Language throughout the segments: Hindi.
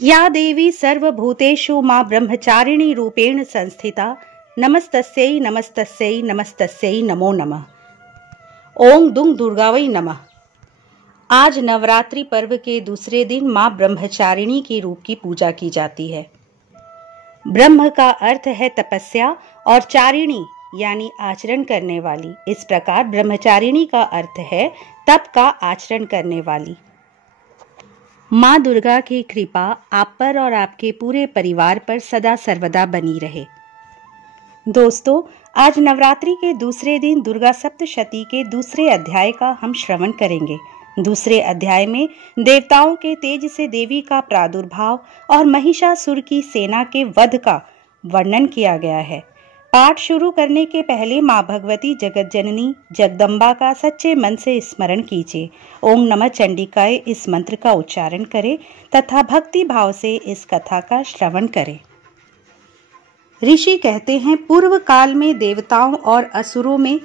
या देवी सर्वभूतेषु मां ब्रह्मचारिणी रूपेण संस्थिता नमस्तस्यै नमस्तस्यै नमस्तस्यै नमो नमः। ओम दुंग दुर्गावै नमः। आज नवरात्रि पर्व के दूसरे दिन मां ब्रह्मचारिणी के रूप की पूजा की जाती है। ब्रह्म का अर्थ है तपस्या और चारिणी यानी आचरण करने वाली। इस प्रकार ब्रह्मचारिणी का अर्थ है तप का आचरण करने वाली। माँ दुर्गा की कृपा आप पर और आपके पूरे परिवार पर सदा सर्वदा बनी रहे। दोस्तों, आज नवरात्रि के दूसरे दिन दुर्गा सप्तशती के दूसरे अध्याय का हम श्रवण करेंगे। दूसरे अध्याय में देवताओं के तेज से देवी का प्रादुर्भाव और महिषासुर की सेना के वध का वर्णन किया गया है। पाठ शुरू करने के पहले माँ भगवती जगत जननी जगदम्बा का सच्चे मन से स्मरण कीजिए। ओम नमः चंडिकाय इस मंत्र का उच्चारण करें तथा भक्ति भाव से इस कथा का श्रवण करें। ऋषि कहते हैं, पूर्व काल में देवताओं और असुरों में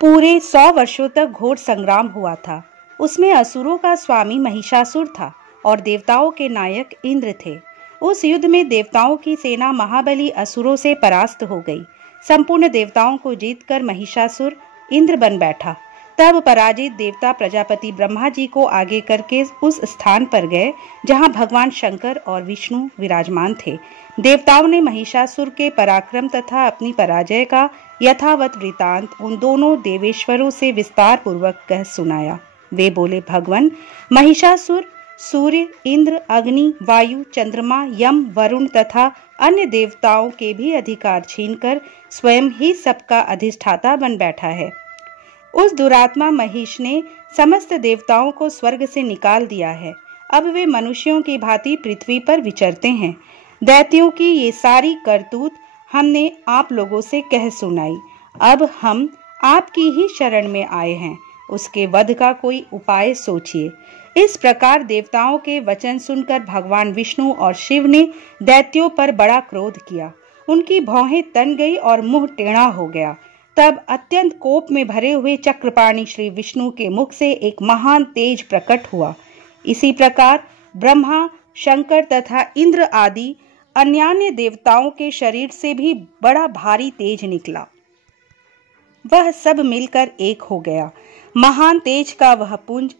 पूरे 100 वर्षों तक घोर संग्राम हुआ था। उसमें असुरों का स्वामी महिषासुर था और देवताओं के नायक इंद्र थे। उस युद्ध में देवताओं की सेना महाबली असुरों से परास्त हो गई। संपूर्ण देवताओं को जीतकर महिषासुर इंद्र बन बैठा। तब पराजित देवता प्रजापति ब्रह्मा जी को आगे करके उस स्थान पर गए जहां भगवान शंकर और विष्णु विराजमान थे। देवताओं ने महिषासुर के पराक्रम तथा अपनी पराजय का यथावत वृतांत उन दोनों देवेश्वरों से विस्तार पूर्वक कह सुनाया। वे बोले, भगवान, महिषासुर सूर्य, इंद्र, अग्नि, वायु, चंद्रमा, यम, वरुण तथा अन्य देवताओं के भी अधिकार छीनकर स्वयं ही सबका अधिष्ठाता बन बैठा है। उस दुरात्मा महिष ने समस्त देवताओं को स्वर्ग से निकाल दिया है। अब वे मनुष्यों की भांति पृथ्वी पर विचरते हैं। दैत्यों की ये सारी करतूत हमने आप लोगों से कह सुनाई। अब हम आपकी ही शरण में आए हैं। उसके वध का कोई उपाय सोचिए। इस प्रकार देवताओं के वचन सुनकर भगवान विष्णु और शिव ने दैत्यों पर बड़ा क्रोध किया। उनकी भौहें तन गई और मुंह टेढ़ा हो गया। तब अत्यंत कोप में भरे हुए चक्रपाणी श्री विष्णु के मुख से एक महान तेज प्रकट हुआ। इसी प्रकार ब्रह्मा, शंकर तथा इंद्र आदि अन्यान्य देवताओं के शरीर से भी बड़ा भारी तेज निकला। वह सब मिलकर एक हो गया। महान तेज का वह पुंज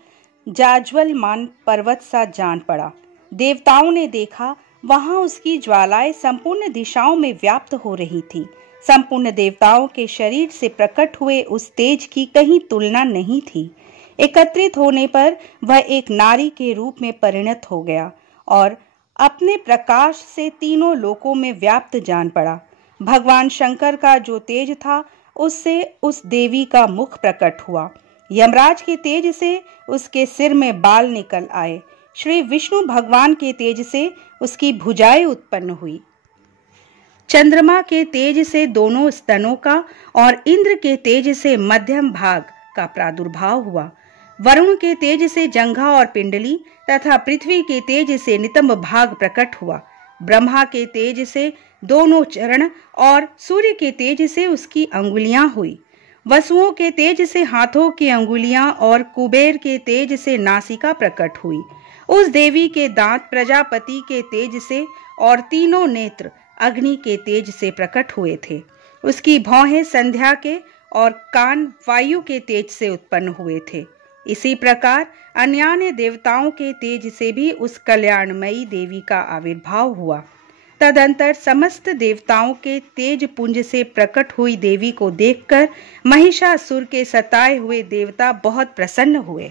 जाज्वल्यमान पर्वत सा जान पड़ा। देवताओं ने देखा, वहां उसकी ज्वालाएं संपूर्ण दिशाओं में व्याप्त हो रही थी। संपूर्ण देवताओं के शरीर से प्रकट हुए उस तेज की कहीं तुलना नहीं थी। एकत्रित होने पर वह एक नारी के रूप में परिणत हो गया और अपने प्रकाश से तीनों लोकों में व्याप्त जान पड़ा। भगवान शंकर का जो तेज था, उससे उस देवी का मुख प्रकट हुआ। यमराज के तेज से उसके सिर में बाल निकल आए। श्री विष्णु भगवान के तेज से उसकी भुजाएं उत्पन्न हुई। चंद्रमा के तेज से दोनों स्तनों का और इंद्र के तेज से मध्यम भाग का प्रादुर्भाव हुआ। वरुण के तेज से जंघा और पिंडली तथा पृथ्वी के तेज से नितंब भाग प्रकट हुआ। ब्रह्मा के तेज से दोनों चरण और सूर्य के तेज से उसकी अंगुलियां हुई। वसुओं के तेज से हाथों की अंगुलियां और कुबेर के तेज से नासिका प्रकट हुई। उस देवी के दांत प्रजापति के तेज से और तीनों नेत्र अग्नि के तेज से प्रकट हुए थे। उसकी भौहें संध्या के और कान वायु के तेज से उत्पन्न हुए थे। इसी प्रकार अन्यान्य देवताओं के तेज से भी उस कल्याणमयी देवी का आविर्भाव हुआ। तदंतर समस्त देवताओं के तेज पुंज से प्रकट हुई देवी को देखकर महिषासुर के सताए हुए देवता बहुत प्रसन्न हुए।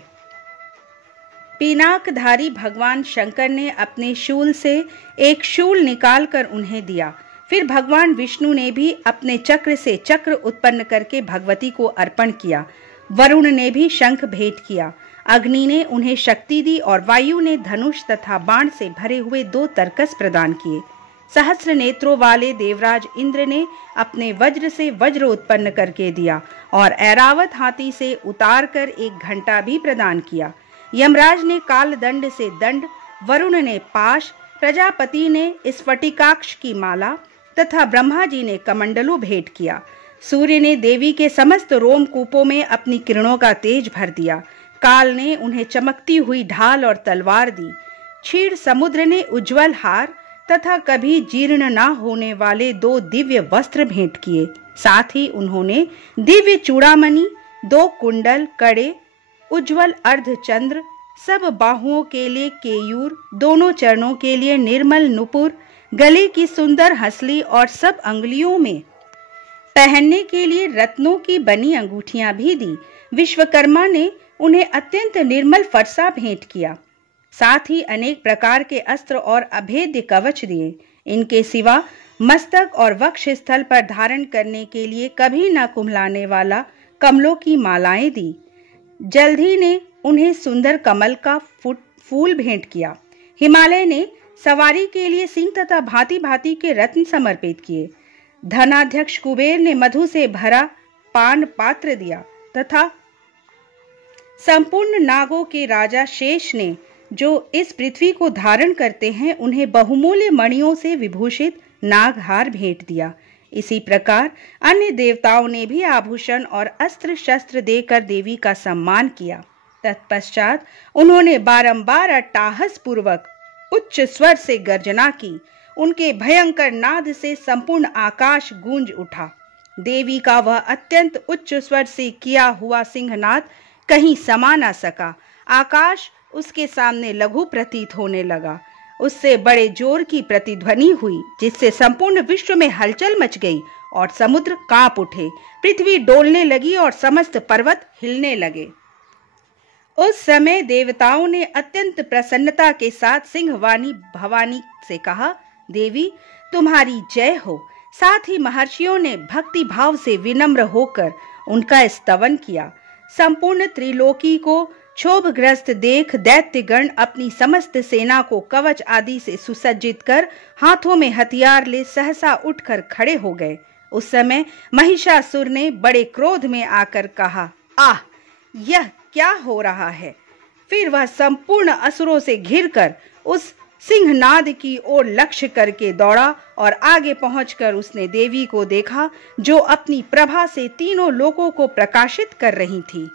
पिनाकधारी भगवान शंकर ने अपने शूल से एक शूल निकालकर उन्हें दिया। फिर भगवान विष्णु ने भी अपने चक्र से चक्र उत्पन्न करके भगवती को अर्पण किया। वरुण ने भी शंख भेंट किया। अग्नि ने उन्हें शक्ति दी और वायु ने धनुष तथा बाण से भरे हुए 2 तरकस प्रदान किए। सहस्र नेत्रों वाले देवराज इंद्र ने अपने वज्र से वज्र उत्पन्न करके दिया और ऐरावत हाथी से उतार कर एक घंटा भी प्रदान किया। यमराज ने काल दंड से दंड, वरुण ने पाश, प्रजापति ने स्फटिकाक्ष की माला तथा ब्रह्मा जी ने कमंडलू भेंट किया। सूर्य ने देवी के समस्त रोमकूपों में अपनी किरणों का तेज भर दिया। काल ने उन्हें चमकती हुई ढाल और तलवार दी। क्षीर समुद्र ने उज्जवल हार तथा कभी जीर्ण न होने वाले 2 दिव्य वस्त्र भेंट किए। साथ ही उन्होंने दिव्य चूड़ामणि, 2 कुंडल, कड़े, उज्जवल अर्धचंद्र, सब बाहुओं के लिए केयूर, दोनों चरणों के लिए निर्मल नुपुर, गले की सुंदर हंसली और सब अंगुलियों में पहनने के लिए रत्नों की बनी अंगूठियां भी दी। विश्वकर्मा ने उन्हें अत्यंत निर्मल फरसा भेंट किया। साथ ही अनेक प्रकार के अस्त्र और अभेद्य कवच दिए। इनके सिवा मस्तक और वक्ष स्थल पर धारण करने के लिए कभी न कुम्हलाने वाला कमलों की मालाएं दी। जल्दी ने उन्हें सुंदर कमल का फूल भेंट किया। हिमालय ने सवारी के लिए सिंह तथा भांति भांति के रत्न समर्पित किए। धनाध्यक्ष कुबेर ने मधु से भरा पान पात्र दिया तथा संपूर्ण नागों के राजा शेष ने, जो इस पृथ्वी को धारण करते हैं, उन्हें बहुमूल्य मणियों से विभूषित नागहार भेंट दिया। इसी प्रकार अन्य देवताओं ने भी आभूषण और अस्त्र शस्त्र देकर देवी का सम्मान किया। तत्पश्चात उन्होंने बारंबार अट्टहास पूर्वक उच्च स्वर से गर्जना की। उनके भयंकर नाद से संपूर्ण आकाश गूंज उठा। देवी का वह अत्यंत उच्च स्वर से किया हुआ सिंहनाद कहीं समा न सका। आकाश उसके सामने लघु प्रतीत होने लगा। उससे बड़े जोर की प्रतिध्वनि हुई, जिससे संपूर्ण विश्व में हलचल मच गई और समुद्र कांप उठे, पृथ्वी डोलने लगी और समस्त पर्वत हिलने लगे। उस समय देवताओं ने अत्यंत प्रसन्नता के साथ सिंहवाणी भवानी से कहा, देवी तुम्हारी जय हो। साथ ही महर्षियों ने भक्ति भाव से विनम्र होकर उनका स्तवन किया। संपूर्ण त्रिलोकी को क्षोभग्रस्त देख दैत्यगण अपनी समस्त सेना को कवच आदि से सुसज्जित कर हाथों में हथियार ले सहसा उठकर खड़े हो गए। उस समय महिषासुर ने बड़े क्रोध में आकर कहा, आह, यह क्या हो रहा है। फिर वह संपूर्ण असुरों से घिरकर उस सिंहनाद की ओर लक्ष्य करके दौड़ा और आगे पहुंचकर उसने देवी को देखा, जो अपनी प्रभा से तीनों लोकों को प्रकाशित कर रही थी।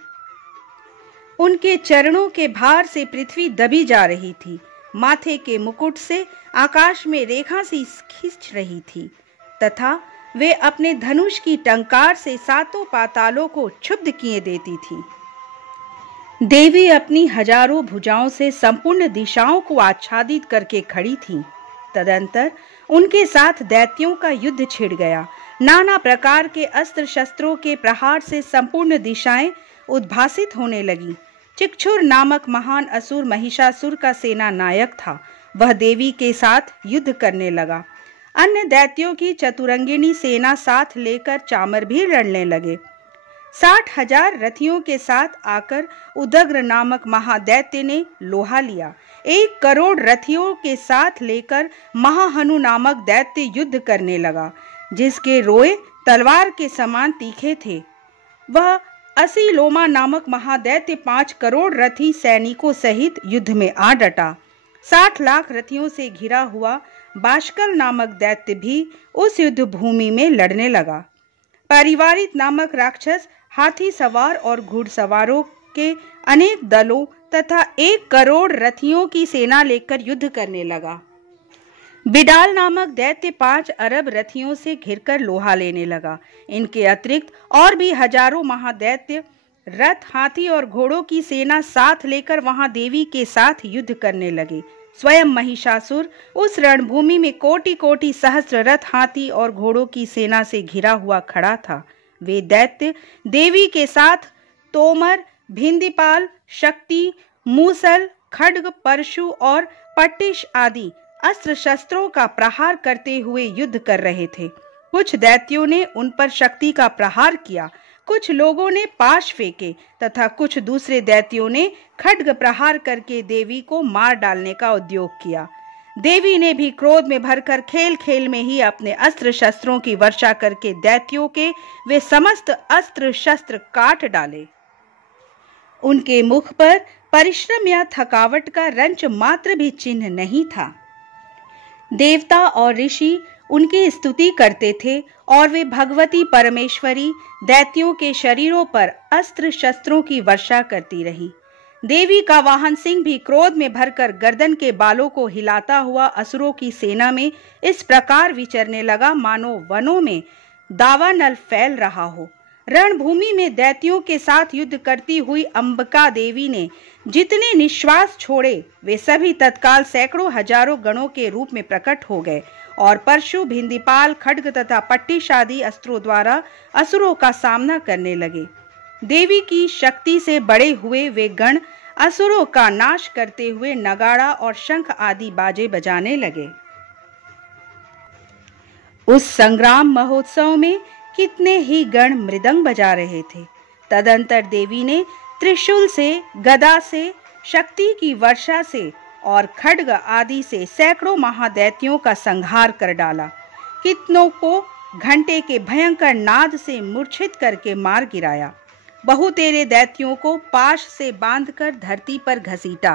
उनके चरणों के भार से पृथ्वी दबी जा रही थी। माथे के मुकुट से आकाश में रेखा सी खींच रही थी तथा वे अपने धनुष की टंकार से 7 पातालों को क्षुब्ध किए देती थी। देवी अपनी हजारों भुजाओं से संपूर्ण दिशाओं को आच्छादित करके खड़ी थी। तदंतर उनके साथ दैत्यों का युद्ध छिड़ गया। नाना प्रकार के अस्त्र शस्त्रों के प्रहार से संपूर्ण दिशाएं उद्भासित होने लगी। चिक्षुर नामक महान असुर महिषासुर का सेना नायक था। वह देवी के साथ युद्ध करने लगा। अन्य दैत्यों की चतुरंगिनी सेना साथ लेकर चामर भी लड़ने लगे। 60,000 रथियों के साथ आकर उदग्र नामक महादैत्य ने लोहा लिया। 1 करोड़ रथियों के साथ लेकर महाहनु नामक दैत्य युद्ध करने लगा, जिसके रोए तलवार के समान तीखे थे। वह असीलोमा नामक महादैत्य 5 करोड़ रथी सैनिकों सहित युद्ध में आ डटा। 60 लाख रथियों से घिरा हुआ बाष्कल नामक दैत्य भी उस युद्ध भूमि में लड़ने लगा। परिवारित नामक राक्षस हाथी सवार और घुड़सवारों के अनेक दलों तथा 1 करोड़ रथियों की सेना लेकर युद्ध करने लगा। बिडाल नामक दैत्य 5 अरब रथियों से घिरकर लोहा लेने लगा। इनके अतिरिक्त और भी हजारों महादैत्य रथ, हाथी और घोड़ों की सेना साथ लेकर वहां देवी के साथ युद्ध करने लगे। स्वयं महिषासुर उस रणभूमि में कोटि कोटि सहस्र रथ, हाथी और घोड़ों की सेना से घिरा हुआ खड़ा था। वे दैत्य देवी के साथ तोमर, भिंदीपाल, शक्ति, मूसल, खड्ग, परशु और पट्टिश आदि अस्त्र शस्त्रों का प्रहार करते हुए युद्ध कर रहे थे। कुछ दैत्यों ने उन पर शक्ति का प्रहार किया, कुछ लोगों ने पाश फेंके तथा कुछ दूसरे दैत्यों ने खड्ग प्रहार करके देवी को मार डालने का उद्योग किया। देवी ने भी क्रोध में भरकर खेल खेल में ही अपने अस्त्र शस्त्रों की वर्षा करके दैत्यों के वे समस्त अस्त्र शस्त्र काट डाले। उनके मुख पर परिश्रम या थकावट का रंच मात्र भी चिन्ह नहीं था। देवता और ऋषि उनकी स्तुति करते थे और वे भगवती परमेश्वरी दैत्यों के शरीरों पर अस्त्र शस्त्रों की वर्षा करती रही। देवी का वाहन सिंह भी क्रोध में भरकर गर्दन के बालों को हिलाता हुआ असुरों की सेना में इस प्रकार विचरने लगा मानो वनों में दावानल फैल रहा हो। रणभूमि में दैत्यों के साथ युद्ध करती हुई अंबिका देवी ने जितने निश्वास छोड़े वे सभी तत्काल सैकड़ों हजारों गणों के रूप में प्रकट हो गए और परशु, भिंदीपाल, खड्ग तथा पट्टिशादी अस्त्रों द्वारा असुरों का सामना करने लगे। देवी की शक्ति से बड़े हुए वे गण असुरों का नाश करते हुए नगाड़ा और शंख आदि बाजे बजाने लगे। उस संग्राम महोत्सव में कितने ही गण मृदंग बजा रहे थे। तदंतर देवी ने त्रिशूल से, गदा से, शक्ति की वर्षा से और खड्ग आदि से सैकड़ों महादैत्यों का संहार कर डाला। कितनों को घंटे के भयंकर नाद से मूर्छित करके मार गिराया। बहुतेरे दैत्यों को पाश से बांधकर धरती पर घसीटा।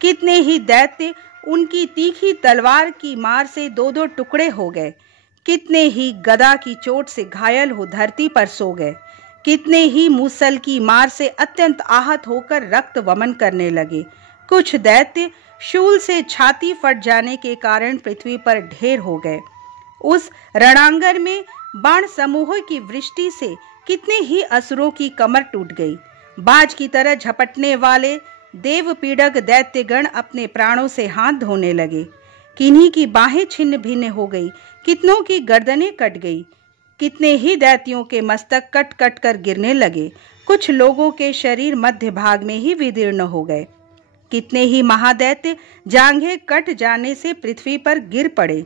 कितने ही दैत्य उनकी तीखी तलवार की मार से दो दो टुकड़े हो गए। कितने ही गदा की चोट से घायल हो धरती पर सो गए। कितने ही मूसल की मार से अत्यंत आहत होकर रक्त वमन करने लगे। कुछ दैत्य शूल से छाती फट जाने के कारण पृथ्वी पर ढेर हो गए। उस रणांगण में बाण समूह की वृष्टि से कितने ही असुरों की कमर टूट गई। बाज की तरह झपटने वाले देव पीड़क दैत्यगण अपने प्राणों से हाथ धोने लगे। किन्हीं की बाहें छिन्न भिन्न हो गई, कितनों की गर्दनें कट गई। कितने ही दैत्यों के मस्तक कट कट कर गिरने लगे। कुछ लोगों के शरीर मध्य भाग में ही विदीर्ण हो गए। कितने ही महादैत्य जांघें कट जाने से पृथ्वी पर गिर पड़े।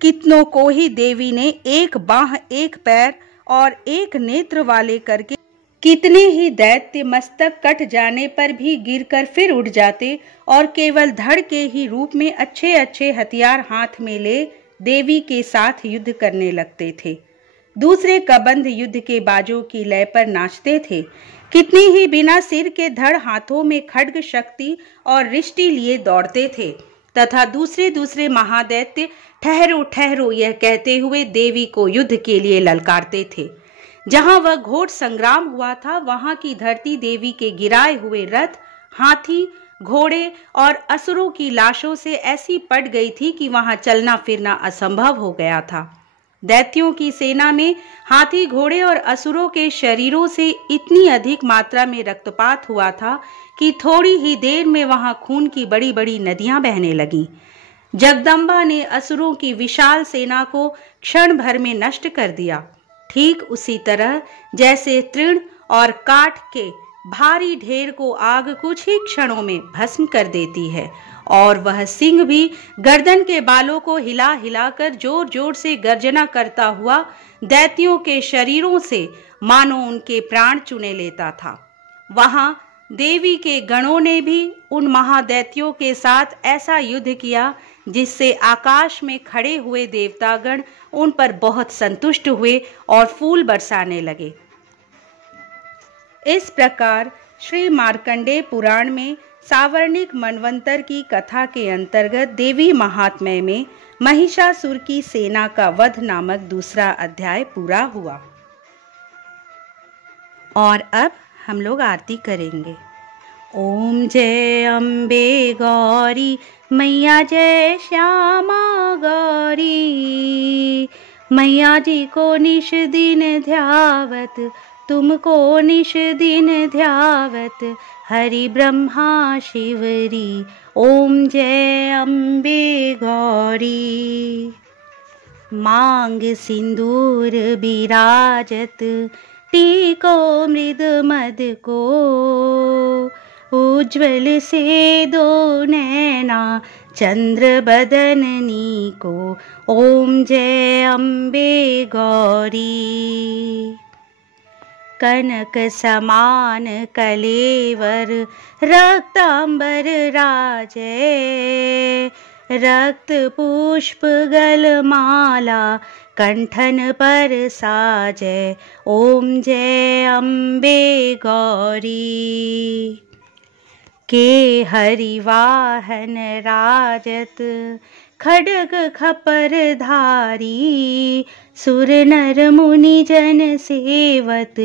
कितनों को ही देवी ने एक बाह, एक पैर और एक नेत्र वाले करके, कितने ही दैत्य मस्तक कट जाने पर भी गिरकर फिर उठ जाते और केवल धड़ के ही रूप में अच्छे अच्छे हथियार हाथ में ले देवी के साथ युद्ध करने लगते थे। दूसरे कबंध युद्ध के बाजों की लय पर नाचते थे। कितने ही बिना सिर के धड़ हाथों में खड्ग, शक्ति और रिष्टि लिए दौड़ते थे तथा दूसरे दूसरे महादैत्य ठहरो ठहरो यह कहते हुए देवी को युद्ध के लिए ललकारते थे। जहां वह घोर संग्राम हुआ था वहां की धरती देवी के गिराए हुए रथ, हाथी, घोड़े और असुरों की लाशों से ऐसी पट गई थी कि वहां चलना फिरना असंभव हो गया था। दैत्यों की सेना में हाथी, घोड़े और असुरों के शरीरों से इतनी अधिक मात्रा में रक्तपात हुआ था कि थोड़ी ही देर में वहां खून की बड़ी बड़ी नदियां बहने लगीं। जगदम्बा ने असुरों की विशाल सेना को क्षण भर में नष्ट कर दिया। ठीक उसी तरह जैसे तृण और काठ के भारी ढेर को आग कुछ ही क्षणों में भस्म कर देती है, और वह सिंह भी गर्दन के बालों को हिला हिलाकर जोर जोर से गर्जना करता हुआ दैत्यों के शरीरों से मानो उनके प्राण चुने लेता था। वहां देवी के गणों ने भी उन महादैत्यों के साथ ऐसा युद्ध किया जिससे आकाश में खड़े हुए देवतागण उन पर बहुत संतुष्ट हुए और फूल बरसाने लगे। इस प्रकार श्री मार्कंडेय पुराण में सावर्णिक मनवंतर की कथा के अंतर्गत देवी महात्म्य में महिषासुर की सेना का वध नामक दूसरा अध्याय पूरा हुआ। और अब हम लोग आरती करेंगे। ओम जय अम्बे गौरी मैया, जय श्यामा गौरी मैया जी को निश दिन ध्यावत, तुमको निश दिन ध्यावत हरि ब्रह्मा शिवरी। ओम जय अम्बे गौरी। मांग सिंदूर बिराजत, टीको मृद मद को, उज्ज्वल से दो नैना चंद्र बदननी को। ओम जय अम्बे गौरी। कनक समान कलेवर रक्तांबर राजे, रक्त पुष्प गलमाला कंठन पर साजे। ओम जय अम्बे गौरी। के हरिवाहन राजत, खड्ग खपर धारी, सुर नर मुनि जन सेवत,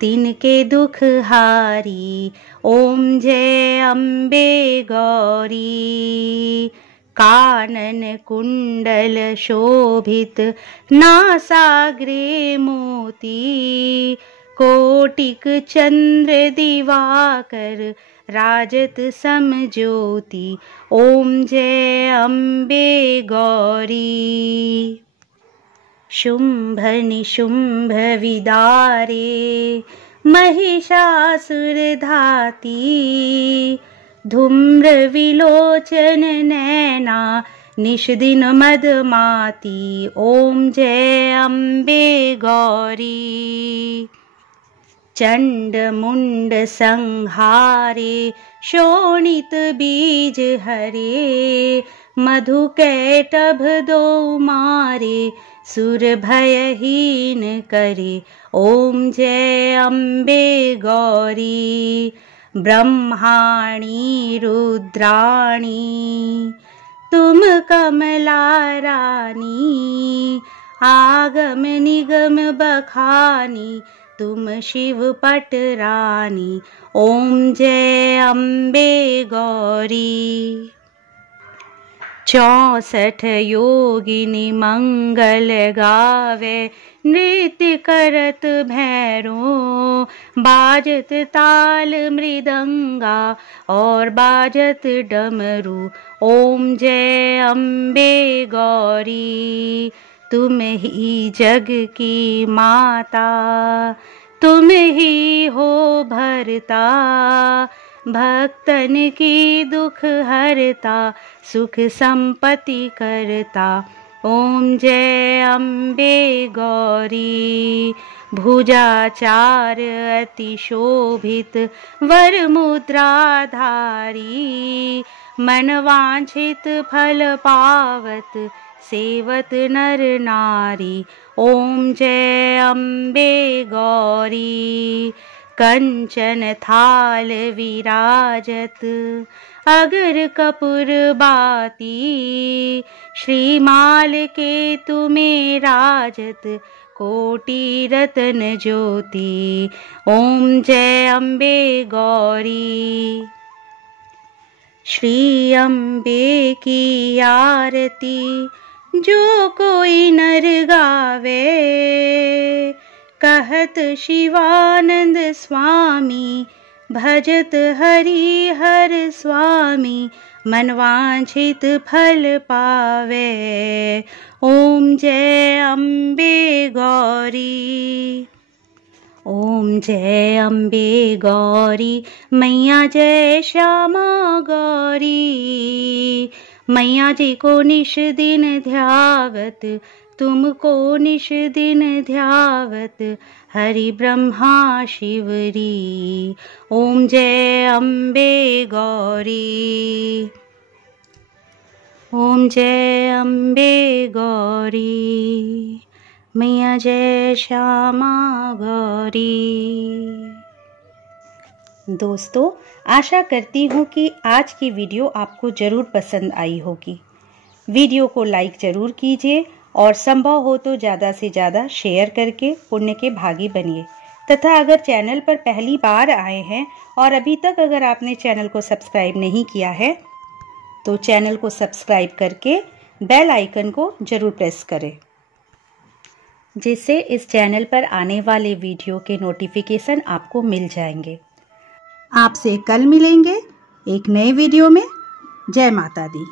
तिनके दुख हारी। ओम जय अम्बे गौरी। कानन कुंडल शोभित नासाग्रे मोती। कोटिक चंद्र दिवाकर राजत समज्योति। ओम जय अम्बे गौरी। शुंभ निशुंभ विदारे महिषासुर धाती। धूम्र विलोचन नैना निषदिन मदमाती। ओम जय अम्बे गौरी। चंड मुंड संहारे शोणित बीज हरे। मधु कैटभ दो मारे सुर भयहीन करे। ओम जय अम्बे गौरी। ब्रह्माणी रुद्राणी तुम कमला रानी। आगम निगम बखानी तुम शिव पट रानी। ओम जय अम्बे गौरी। 64 योगिनी मंगल गावे नृत्य करत भैरो। बाजत ताल मृदंगा और बाजत डमरू। ओम जय अम्बे गौरी। तुम ही जग की माता तुम ही हो भरता। भक्तन की दुख हरता सुख संपत्ति करता। ओम जय अम्बे गौरी। भुजाचार अति शोभित वर मुद्राधारी। मनवांछित फल पावत सेवत नर नारी। ओम जय अम्बे गौरी। कंचन थाल विराजत अगर कपूर बाती। श्रीमाल के तुम्हें राजत कोटि रतन ज्योति। ओम जय अम्बे गौरी। श्री अम्बे की आरती जो कोई नर गावे। कहत शिवानंद स्वामी भजत हरि हर स्वामी। मनवांछित फल पावे। ओम जय अम्बे गौरी। ओम जय अम्बे गौरी। मैया जय श्यामा गौरी। मैया जी को निश दिन ध्यावत तुमको निश दिन ध्यावत। हरि ब्रह्मा शिवरी। ओम जय अम्बे गौरी। ओम जय अम्बे गौरी। मैया जय श्यामा गौरी। दोस्तों, आशा करती हूँ कि आज की वीडियो आपको ज़रूर पसंद आई होगी। वीडियो को लाइक ज़रूर कीजिए और संभव हो तो ज़्यादा से ज़्यादा शेयर करके पुण्य के भागी बनिए। तथा अगर चैनल पर पहली बार आए हैं और अभी तक अगर आपने चैनल को सब्सक्राइब नहीं किया है तो चैनल को सब्सक्राइब करके बेल आइकन को ज़रूर प्रेस करें, जिससे इस चैनल पर आने वाले वीडियो के नोटिफिकेशन आपको मिल जाएंगे। आपसे कल मिलेंगे एक नए वीडियो में। जय माता दी।